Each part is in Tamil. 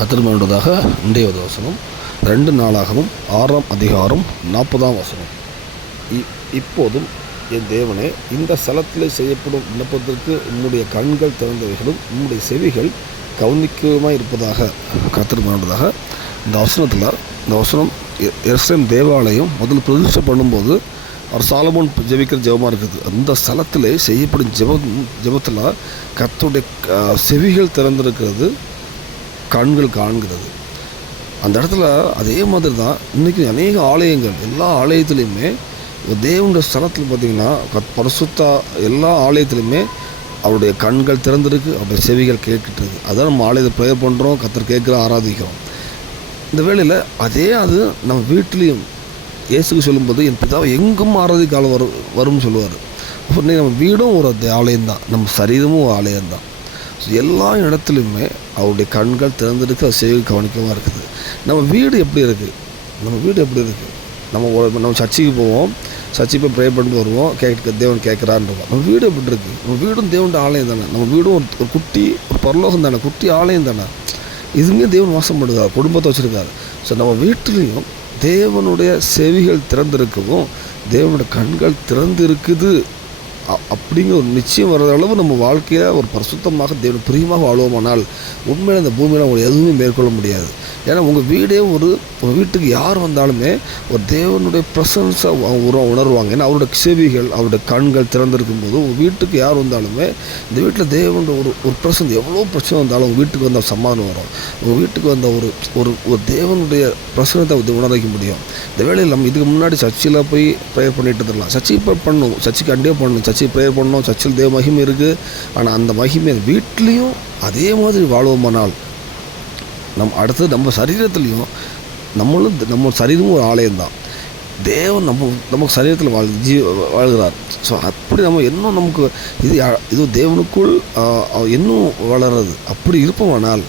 கத்திரமானதாக இன்றைய வசனம் 2 நாளாகவும் 6ஆம் அதிகாரம் 40ஆம் வசனம். இப்போதும் என் தேவனே, இந்த ஸ்தலத்தில் செய்யப்படும் விண்ணப்பத்திற்கு உம்முடைய கண்கள் திறந்தவைகளும் உம்முடைய செவிகள் கவனிக்கவுமாய் இருப்பதாக. கத்திரமானதாக இந்த வசனம் எருசலேம் தேவாலயம் முதல் பிரதிஷ்டை பண்ணும்போது அவர் சாலமோன் ஜெபிக்கிற ஜெபமாக இருக்குது. அந்த ஸ்தலத்தில் செய்யப்படும் ஜெபத்தில் கர்த்தருடைய செவிகள் திறந்திருக்கிறது, கண்கள் காண்கிறது. அந்த இடத்துல அதே மாதிரி தான் இன்றைக்கி அநேக ஆலயங்கள், எல்லா ஆலயத்துலேயுமே தேவனுடைய ஸ்தலத்தில் பார்த்திங்கன்னா பரிசுத்த எல்லா ஆலயத்துலேயுமே அவருடைய கண்கள் திறந்திருக்கு, அவருடைய செவிகள் கேட்கிட்டு. அதான் நம்ம ஆலயத்தை ப்ரேயர் பண்ணுறோம், கர்த்தர் கேட்குறோம், ஆராதிக்கிறோம். இந்த வேளையில் அது நம்ம வீட்லேயும் இயேசுக்கு சொல்லும்போது என் பிதாவை எங்கும் ஆராதிக்காலம் வரும்னு சொல்லுவார். அப்போ நம்ம வீடும் ஒரு ஆலயம்தான், நம்ம சரீரமும் ஒரு ஆலயம்தான். ஸோ எல்லா இடத்துலையுமே அவருடைய கண்கள் திறந்துருக்கு, அது செவி கவனிக்கமாக இருக்குது. நம்ம வீடு எப்படி இருக்குது? நம்ம சர்ச்சுக்கு போவோம், சர்ச்சுக்கு போய் ப்ரே பண்ணிட்டு வருவோம், தேவன் கேட்குறான்றோம். நம்ம வீடு எப்படி இருக்குது? நம்ம வீடும் தேவனுடைய ஆலயம் தானே. நம்ம வீடும் ஒரு குட்டி ஒரு பரலோகம் தானே, குட்டி ஆலயம் தானே. இதுவுமே தேவன் வாசம் பண்ணுறார், குடும்பத்தை வச்சுருக்காரு. ஸோ நம்ம வீட்டிலையும் தேவனுடைய செவிகள் திறந்திருக்கவும் தேவனுடைய கண்கள் திறந்து இருக்குது அப்படிங்கிற ஒரு நிச்சயம் வர்ற அளவு நம்ம வாழ்க்கையில் ஒரு பரிசுத்தமாக தேவன் பிரியமாக வாழ்வோமானால் உண்மையில் இந்த பூமியில் அவங்களை எதுவுமே மேற்கொள்ள முடியாது. ஏன்னா உங்கள் வீடே உங்கள் வீட்டுக்கு யார் வந்தாலுமே ஒரு தேவனுடைய ப்ரெசன்ஸை உணர்வாங்க. ஏன்னா அவருடைய செவிகள், அவருடைய கண்கள் திறந்திருக்கும் போது உங்கள் வீட்டுக்கு யார் வந்தாலுமே இந்த வீட்டில் தேவனுடைய ஒரு ப்ரெசன்ஸ், எவ்வளோ பிரச்சனை வந்தாலும் உங்கள் வீட்டுக்கு வந்தால் சமாதானம் வரும். உங்கள் வீட்டுக்கு வந்த ஒரு தேவனுடைய பிரசனத்தை உணர்விக்க முடியும். இந்த வேளையில் நம்ம இதுக்கு முன்னாடி சர்ச்சில் போய் ப்ரேயர் பண்ணிட்டு இருக்கலாம். சர்ச்சைக்கு பண்ணணும், சர்ச்சைக்கு கண்டிப்பாக பண்ணணும், சர்ச்சைக்கு ப்ரேயர் பண்ணணும். சர்ச்சில் தேவ மகிமை இருக்குது. ஆனால் அந்த மகிமை வீட்லேயும் அதே மாதிரி வாழ்வோமானால் அடுத்தது நம்ம சரீரத்துலேயும் நம்ம சரீரமும் ஒரு ஆலயம்தான். தேவன் நமக்கு சரீரத்தில் வாழ்கிறார். ஸோ அப்படி நம்ம இன்னும் நமக்கு இது தேவனுக்குள் இன்னும் வளர்றது அப்படி இருப்போமானால்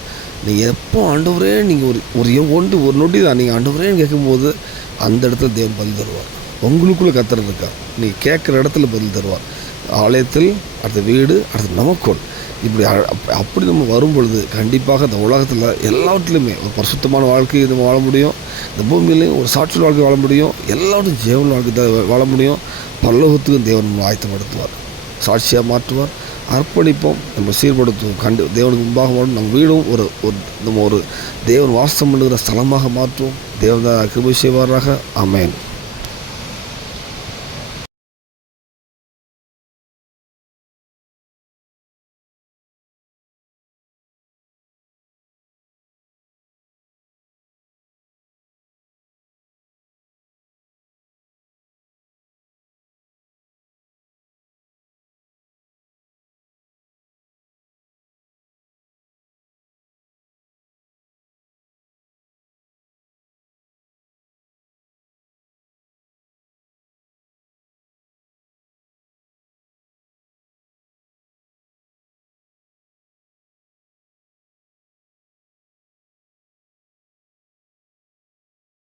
நீங்கள் எப்போ ஆண்டவரே, நீங்கள் ஒரு நொடி தான் நீங்கள் ஆண்டவரேன்னு கேட்கும்போது அந்த இடத்துல தேவன் பதில் தருவார். உங்களுக்குள்ளே கர்த்தர் இருக்கா, நீங்கள் கேட்குற இடத்துல பதில் தருவார். ஆலயத்தில், அடுத்த வீடு, அடுத்து நமக்குள் இப்படி அப்படி நம்ம வரும் பொழுது கண்டிப்பாக இந்த உலகத்தில் எல்லாத்துலேயுமே ஒரு பரிசுத்தமான வாழ்க்கையை நம்ம வாழ முடியும். இந்த பூமியிலையும் ஒரு சாட்சி வாழ்க்கை வாழ முடியும். எல்லாரும் ஜீவன் வாழ்க்கை தான் வாழ முடியும். பரலோகத்துக்கும் தேவன் நம்ம ஆயத்தப்படுத்துவார், சாட்சியாக மாற்றுவார். அர்ப்பணிப்போம், நம்ம சீர்படுத்துவோம். தேவனுக்கு முன்பாக வாழும் நம்ம வீடும் நம்ம ஒரு தேவன் வாசம் பண்ணுகிற ஸ்தலமாக மாற்றுவோம். தேவன் தான் கிருபை செய்வாராக. ஆமென்.